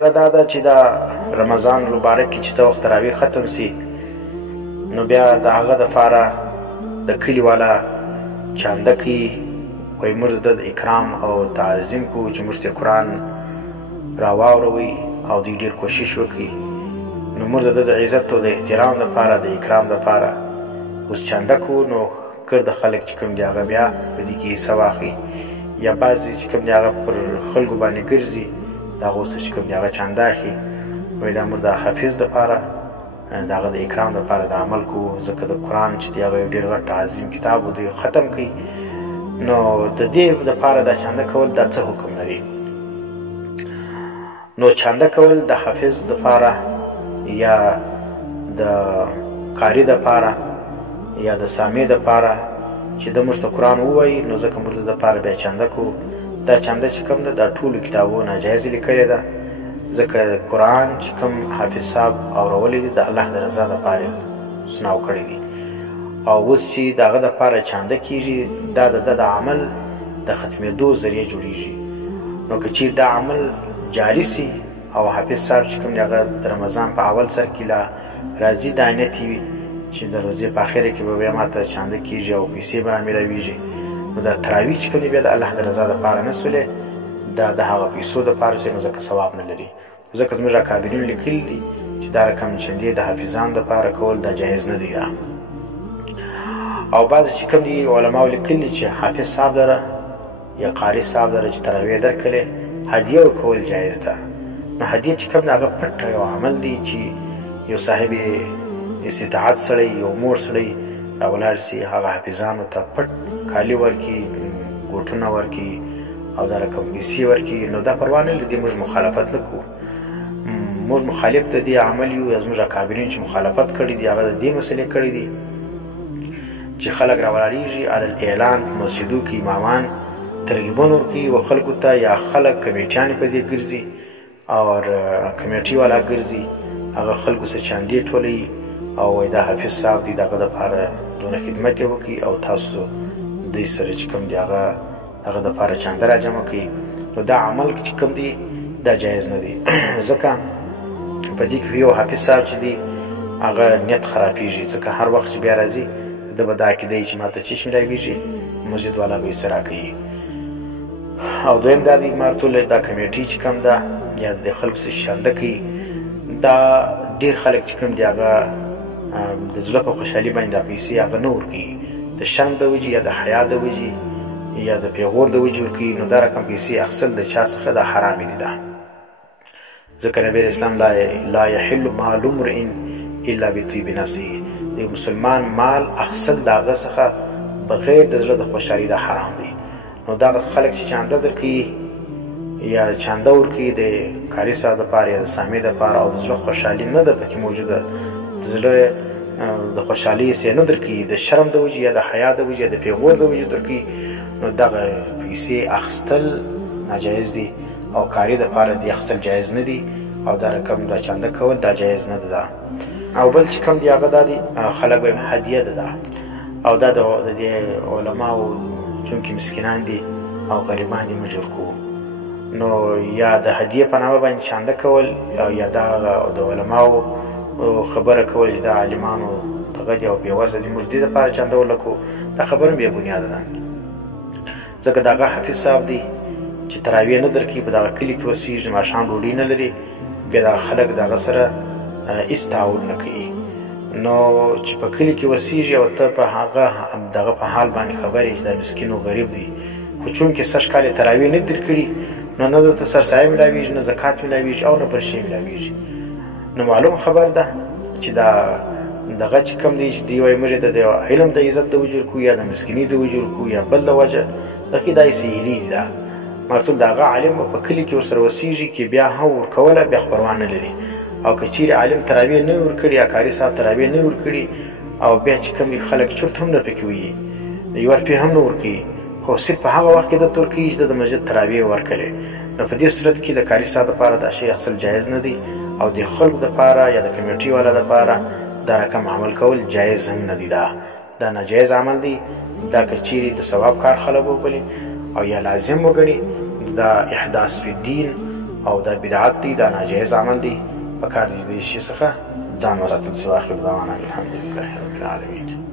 سره دا ده چې دا رمضان مبارک کې چې څه وخت تراویح ختم سي نو بیا د هغه دپاره د کلي والا چانده کوي، وایي موږ د اکرام او تعظیم کوو چې موږ ته قرآن راواوروئ او دوی ډېر کوشش وکړي. نو موږ د د عزت او د احترام دپاره د اکرام دپاره اوس چانده کوو. نو ګرده خلک چې کوم دي هغه بیا په دې کې حصه واخلي، یا بعضې چې کوم دي هغه پر خلکو باندې ګرځي د هغو څه چې کوم دي هغه چانده اخلي. وایي دا موږ د حافظ دپاره د هغه د اکرام دپاره د عمل کوو، ځکه د قرآن چې دی هغه یو ډېر غټ عظیم کتاب و، دوی ختم کوي. نو د دې دپاره دا چانده کول دا څه حکم لري؟ نو چانده کول د حافظ دپاره یا د قاري دپاره یا د سامع دپاره چې د موږ ته قرآن ووایي، نو ځکه موږ دپاره بیا چانده کوو. دا چانده چې کوم ده دا ټولو کتابو ناجایزې لیکلې ده، ځکه قرآن چې کوم حافظ صاحب اورولی دی د الله د رضا دپاره سناو کړی دي، او اوس چې د هغه دپاره چانده کېږي دا د ده د عمل د ختمېدو ذریعه جوړېږي. نو که چیرې دا عمل جاري سي او حافظ صاحب چې کوم دی هغه د رمضان په اول سر کې لا راځي دا نیت وي چې د روزې په اخره کې به بیا ماته چانده کېږي او پیسې به رامیلاویږي، نو دا تراویح چې کوم دی بیا د الله د رضا دپاره نه سولې، دا د هغه پیسو دپاره چې نو ځکه ثواب نه لري. ځکه زموږ اکابرین لیکلي دي چې دا رقم چندې د حافظانو دپاره کول دا جایز نه دی. او بعضې چې کوم دي علماو لیکلي چې حافظ صاحب لره یا قاري صاحب لره چې تراویح درکړې هدیه ورکول جایز ده. نو هدیه چې کوم دی هغه پټ یو عمل دی چې یو صاحب استطاعت سړی یو مور سړی راولاړ سي هغه حافظانو ته پټ کالي ورکړي، ګوټونه ورکړي او دا رقم پیسې ورکړي. نو دا پروا نه لري، موږ مخالفت نه کوو، موږ مخالف د دې عمل یو. یا زموږ اکابرین چې مخالفت کړي دي هغه د دې مسلې کړي دي چې خلک راولاړېږي علی الاعلان په مسجدو کې امامان ترغیبونه ورکوي و خلکو ته، یا خلک کمیټیانې په دې ګرځي او کمیټي والا ګرځي هغه خلکو څخه چاندې ټولوي او وایي دا حافظ صاحب دی د هغه دپاره دونه خدمت یې وکړي او تاسو دوی سره چې کوم دی هغه دپاره چانده راجمع کوي. نو دا عمل چې کوم دی دا جایز نه دی، ځکه په دې کې یو حافظ صاحب چې دی هغه نیت خرابېږي، ځکه هر وخت چې بیا راځي ده به دا عقیده وي چې ماته چیش میلاویږي مسجد والا به یې څه راکوي. او دویم دا دی ما ورته وویل دا کمیټي چې کوم ده یا د خلکو څه چانده کوي دا ډېر خلک چې کوم دی هغه د زړه په خوشحالي باندې دا پیسې هغه نه ورکوي، د شرم د وجې یا د حیا د وجې یا د پیغور د وجې ورکوي. نو دا رقم پیسې اخیستل د چا څخه دا حرامې دي ده، ځکه نبی اسلام لا یحل مال امرئ الا بطیب نفسه، د یو مسلمان مال اخیستل د هغه څخه بغیر د زړه د خوشحالي دا حرام دی. نو دغه خلک چې چانده درکوي یا چانده ورکوي د قاري صاحب دپاره یا د سامع دپاره او د زړه خوشحالي نه ده پکې موجوده، د زړه د خوشحالۍ څه نه درکوي، د شرم د وجې یا د حیا د وجې یا د پیغور د وجې درکوي، نو دغه پیسې اخیستل ناجایز دي او قاري دپاره دې اخیستل جایز نه دي او دا رقم دا چانده کول دا جایز نه ده. او بل چې کوم دی هغه دا دی خلک وايي هدیه ده او دا د دې علماو چونکې مسکینان دي او غریبان دي مجبور کوو، نو یا د هدیه په نامه باندې چانده کول او یا د علماو خبره کول چې د عالمانو دغه دي او بېوزله دي موږ دې دپاره چانده ولکو، دا خبره بې بنیاده ده. ځکه د هغه حافظ صاحب دی چې تراویح نه درکوي په دغه کلي کې اوسېږي، ماښام ډوډۍ نه لري، بیا دغه خلک د هغه سره هېڅ تعاون نه کوي. نو چې په کلي کې اوسېږي او ته په هغه دغه په حال باندې خبر یې چې دا مسکین و غریب دی، خو چونکې سږ کال یې تراویح نه در کړي نو نه درته سرسایه میلاویږي، نه زکات میلاویږي او نه بل شی میلاویږي. نو معلوم خبر ده چې دا دغه چې کوم دی چې دوی وایي موږ د علم د عزت د وجې ورکوو یا د مسکینۍ د وجې ورکوو یا بل د وجه دغې دا یې سهیلي دي. دا ما ورته ویل د هغه عالم په کلي کې ورسره اوسېږي کې بیا هم ورکوله بیا خو پروا نه لري، او که چیرې عالم تراویح نه ورکړي یا قاري صاحب تراویح نه ورکړي او بیا چې کوم خلک چرت هم نه پکې وي یو روپۍ هم نه ورکوي، خو صرف په هغه وخت کې درته ورکوي چې د مسجد تراویح ورکړې، نو په دې صورت کې د قاري صاحب دپاره دا شی اخیستل جایز نه دی او د خلکو دپاره یا د کمیټي والا دپاره دا رقم عمل کول جایز هم نه دی. دا ناجایز عمل دی. دا که چیرې د ثواب کار خلک وبولي او یا لازم وګڼي دا احداث فی الدین او دا بدعت دی، دا ناجایز عمل دی، پکار دی دې شي څخه ځان وساتل. سي واخر دعوانا الحمد لله رب العالمین.